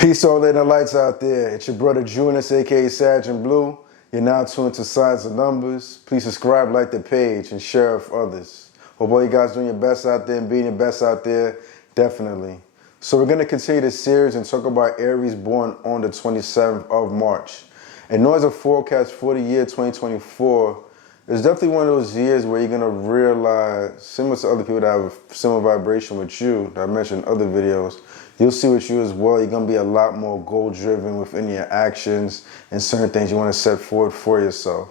Peace to all the lights out there. It's your brother Junus, aka Sergeant Blue. You're now tuned to Signs and Numbers. Please subscribe, like the page, and share with others. Hope all you guys doing your best out there and being your best out there, definitely. So we're going to continue this series and talk about Aries born on the 27th of March. And as a forecast for the year 2024, it's definitely one of those years where you're going to realize, similar to other people that have a similar vibration with you, that I mentioned in other videos, you'll see with you as well, you're going to be a lot more goal-driven within your actions and certain things you want to set forward for yourself.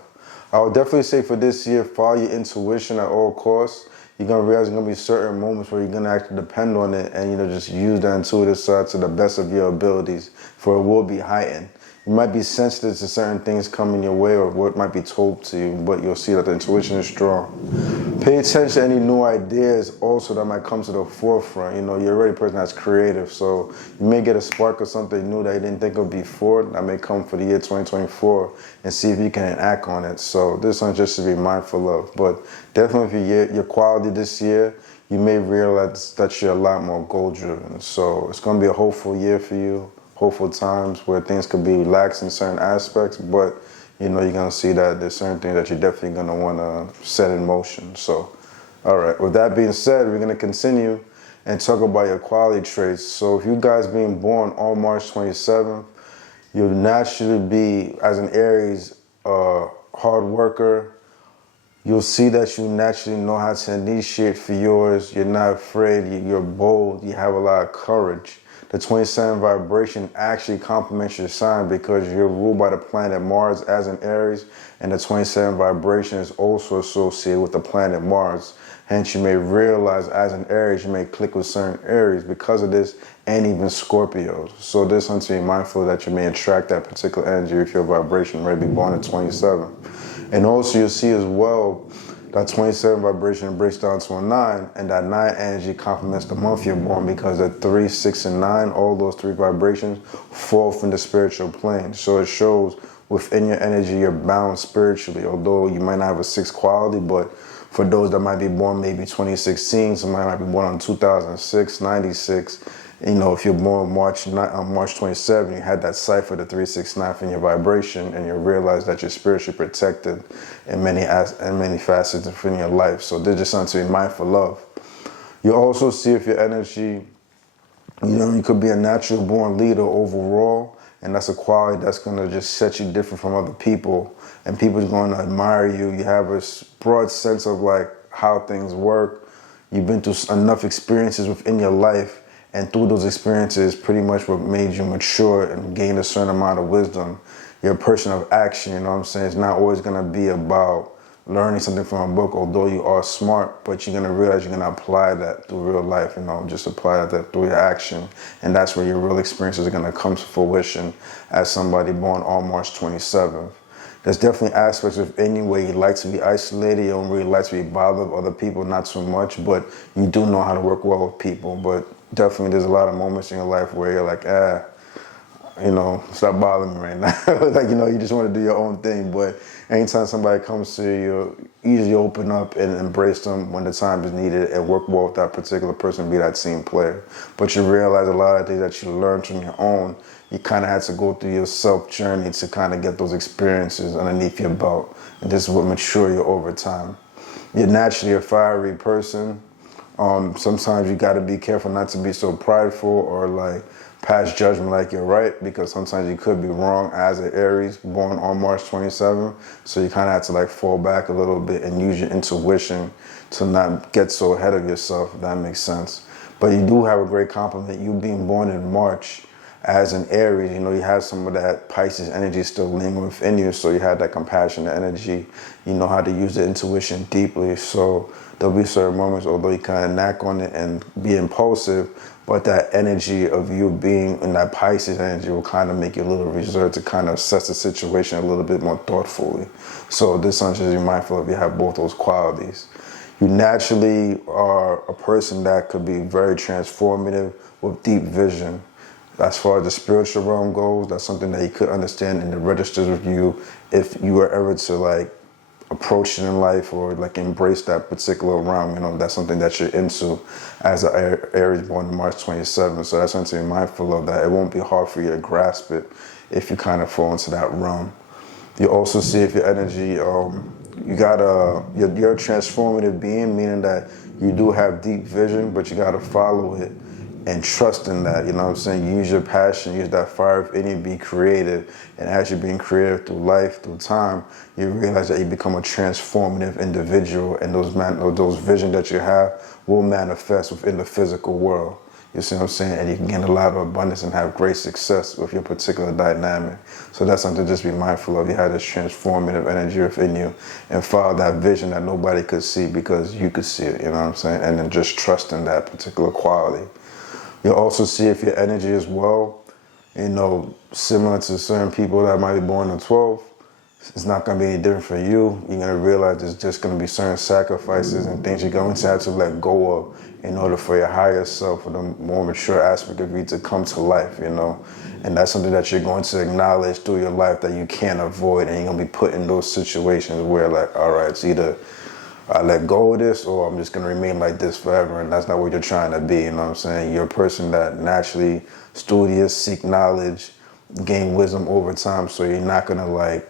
I would definitely say for this year, follow your intuition at all costs. You're going to realize there's going to be certain moments where you're going to actually depend on it and, just use that intuitive side to the best of your abilities, for it will be heightened. You might be sensitive to certain things coming your way or what might be told to you, but you'll see that the intuition is strong. Pay attention to any new ideas also that might come to the forefront. You're already a person that's creative, so you may get a spark of something new that you didn't think of before that may come for the year 2024 and see if you can act on it. So this one just to be mindful of. But definitely for your quality this year, you may realize that you're a lot more goal-driven. So it's going to be a hopeful year for you. Hopeful times where things could be relaxed in certain aspects, but you're going to see that there's certain things that you're definitely going to want to set in motion. So, all right, with that being said, we're going to continue and talk about your quality traits. So if you guys being born on March 27th, you'll naturally be, as an Aries, a hard worker. You'll see that you naturally know how to initiate for yours. You're not afraid, you're bold, you have a lot of courage. The 27 vibration actually complements your sign because you're ruled by the planet Mars as an Aries, and the 27 vibration is also associated with the planet Mars. Hence, you may realize as an Aries, you may click with certain Aries because of this, and even Scorpios. So this one to be mindful that you may attract that particular energy if your vibration may be born at 27. And also you'll see as well, that 27 vibration breaks down to a 9, and that 9 energy complements the month you're born because the 3, 6, and 9, all those 3 vibrations fall from the spiritual plane. So it shows within your energy you're balanced spiritually, although you might not have a 6 quality, but for those that might be born maybe 2016, somebody might be born in 2006, 96, if you're born March 27, you had that cipher, the 369 in your vibration, and you realize that you're spiritually protected in many facets in your life. So this is just something to be mindful of. You also see if your energy, you could be a natural born leader overall, and that's a quality that's going to just set you different from other people, and people are going to admire you. You have a broad sense of how things work. You've been through enough experiences within your life, and through those experiences, pretty much what made you mature and gain a certain amount of wisdom. You're a person of action, It's not always going to be about learning something from a book, although you are smart, but you're going to realize you're going to apply that through real life, just apply that through your action. And that's where your real experiences are going to come to fruition as somebody born on March 27th. There's definitely aspects of any way you like to be isolated. You don't really like to be bothered with other people, not so much, but you do know how to work well with people. But definitely there's a lot of moments in your life where you're like, stop bothering me right now. You just want to do your own thing. But anytime somebody comes to you, usually open up and embrace them when the time is needed and work well with that particular person, be that team player. But you realize a lot of things that you learned from your own, you kind of had to go through your self journey to kind of get those experiences underneath your belt. And this is what mature you over time. You're naturally a fiery person. Sometimes you got to be careful not to be so prideful or pass judgment like you're right, because sometimes you could be wrong as an Aries born on March 27. So you kind of have to fall back a little bit and use your intuition to not get so ahead of yourself, if that makes sense. But you do have a great compliment. You being born in March as an Aries, you have some of that Pisces energy still lingering within you. So you have that compassionate energy. You know how to use the intuition deeply. So there'll be certain moments, although you kind of knack on it and be impulsive, but that energy of you being in that Pisces energy will kind of make you a little reserved to kind of assess the situation a little bit more thoughtfully. So this one should be mindful if you have both those qualities. You naturally are a person that could be very transformative with deep vision. As far as the spiritual realm goes, that's something that you could understand and it registers with you if you were ever to approaching in life or like embrace that particular realm. You know, that's something that you're into as an Aries born on March 27th. So that's something to be mindful of, that it won't be hard for you to grasp it if you kind of fall into that realm. You also see if your energy, you gotta, you're a transformative being, meaning that you do have deep vision, but you gotta follow it and trust in that, you know what I'm saying? Use your passion, use that fire within you, be creative. And as you're being creative through life, through time, you realize that you become a transformative individual, and those visions that you have will manifest within the physical world. You see what I'm saying? And you can gain a lot of abundance and have great success with your particular dynamic. So that's something to just be mindful of. You have this transformative energy within you, and follow that vision that nobody could see because you could see it, you know what I'm saying? And then just trust in that particular quality. You'll also see if your energy is well, you know, similar to certain people that might be born on 12, it's not going to be any different for you. You're going to realize there's just going to be certain sacrifices and things you're going to have to let go of in order for your higher self or the more mature aspect of you to come to life, you know. And that's something that you're going to acknowledge through your life that you can't avoid, and you're going to be put in those situations where, like, all right, it's either I let go of this or I'm just going to remain like this forever. And that's not what you're trying to be, you know what I'm saying? You're a person that naturally studious, seek knowledge, gain wisdom over time, so you're not going to, like,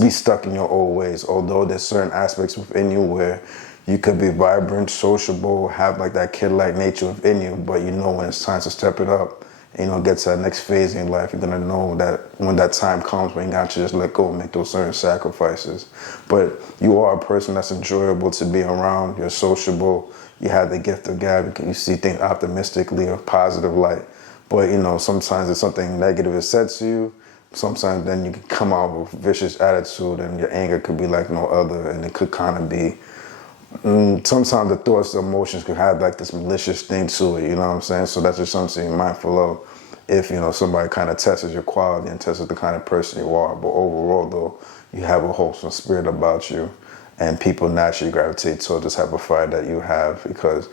be stuck in your old ways. Although there's certain aspects within you where you could be vibrant, sociable, have like that kid-like nature within you, but you know when it's time to step it up, and, you know, get to that next phase in life, you're gonna know that when that time comes, when you got to just let go and make those certain sacrifices. But you are a person that's enjoyable to be around. You're sociable. You have the gift of gab because you see things optimistically or positive light. But, you know, sometimes if something negative is said to you, sometimes then you can come out with a vicious attitude, and your anger could be like no other, and it could kind of be, sometimes the thoughts, the emotions could have like this malicious thing to it, you know what I'm saying? So that's just something to be mindful of if, you know, somebody kind of tests your quality and tests the kind of person you are. But overall, though, you have a wholesome spirit about you, and people naturally gravitate toward this type of fire that you have because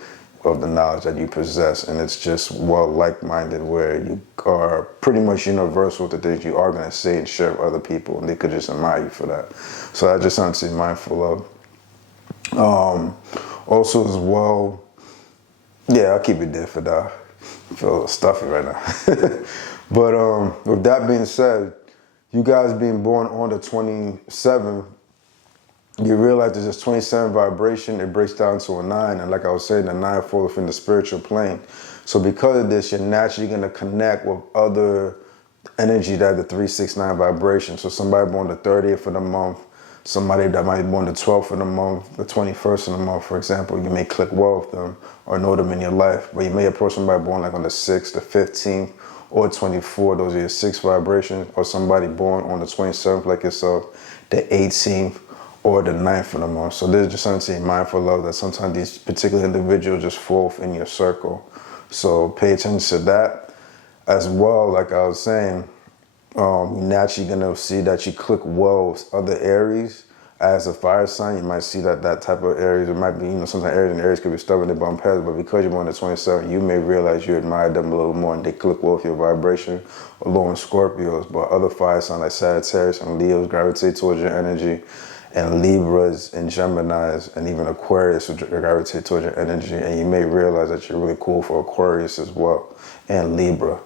of the knowledge that you possess. And it's just well like-minded, where you are pretty much universal with the things you are going to say and share with other people, and they could just admire you for that. So that's just something to be mindful of. Also as well, yeah, I'll keep it there for that. I feel a little stuffy right now. But with that being said, you guys being born on the 27th, you realize there's this 27 vibration, it breaks down to a 9. And like I was saying, the 9 falls within the spiritual plane. So because of this, you're naturally going to connect with other energy that have the 369 vibration. So somebody born the 30th of the month, somebody that might be born the 12th of the month, the 21st of the month, for example, you may click well with them or know them in your life. But you may approach somebody born like on the 6th, the 15th, or 24th. Those are your 6 vibrations. Or somebody born on the 27th like yourself, the 18th, or the 9th of the month. So there's just something to be mindful of, that sometimes these particular individuals just fall in your circle. So pay attention to that as well. Like I was saying, you're naturally gonna see that you click well with other Aries. As a fire sign, you might see that type of Aries, it might be, you know, sometimes Aries could be stubborn, they bump heads, but because you're born at 27, you may realize you admire them a little more and they click well with your vibration, along with Scorpios. But other fire signs like Sagittarius and Leos gravitate towards your energy, and Libras and Geminis and even Aquarius will gravitate towards your energy, and you may realize that you're really cool for Aquarius as well, and Libra.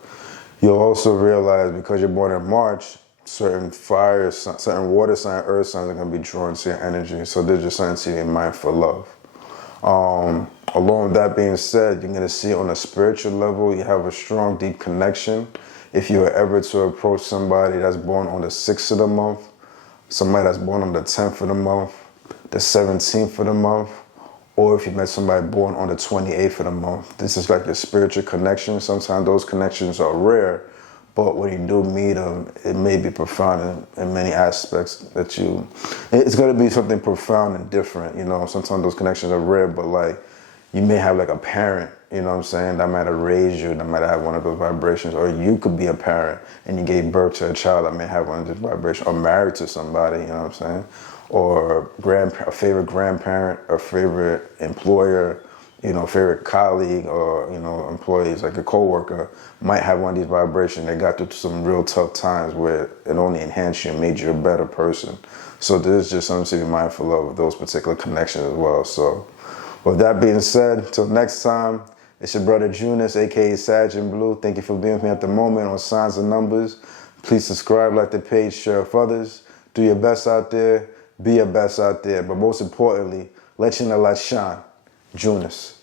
You'll also realize, because you're born in March, certain fire, certain water sign, earth signs are going to be drawn to your energy. So there's just something to be mindful of. Along with that being said, you're going to see on a spiritual level, you have a strong, deep connection. If you were ever to approach somebody that's born on the 6th of the month, somebody that's born on the 10th of the month, the 17th of the month, or if you met somebody born on the 28th of the month, this is like your spiritual connection. Sometimes those connections are rare, but when you do meet them, it may be profound in many aspects that it's going to be something profound and different, you know. Sometimes those connections are rare, but like you may have like a parent, you know what I'm saying, that might have raised you, that might have one of those vibrations, or you could be a parent and you gave birth to a child that may have one of those vibrations, or married to somebody, you know what I'm saying, or a favorite grandparent, a favorite employer, favorite colleague or, employees, like a coworker, might have one of these vibrations. They got through some real tough times where it only enhanced you and made you a better person. So there's just something to be mindful of those particular connections as well. So with that being said, until next time, it's your brother Junus, aka Sag and Blue. Thank you for being with me at the moment on Signs and Numbers. Please subscribe, like the page, share with others. Do your best out there. Be your best out there. But most importantly, let your light shine. Junus.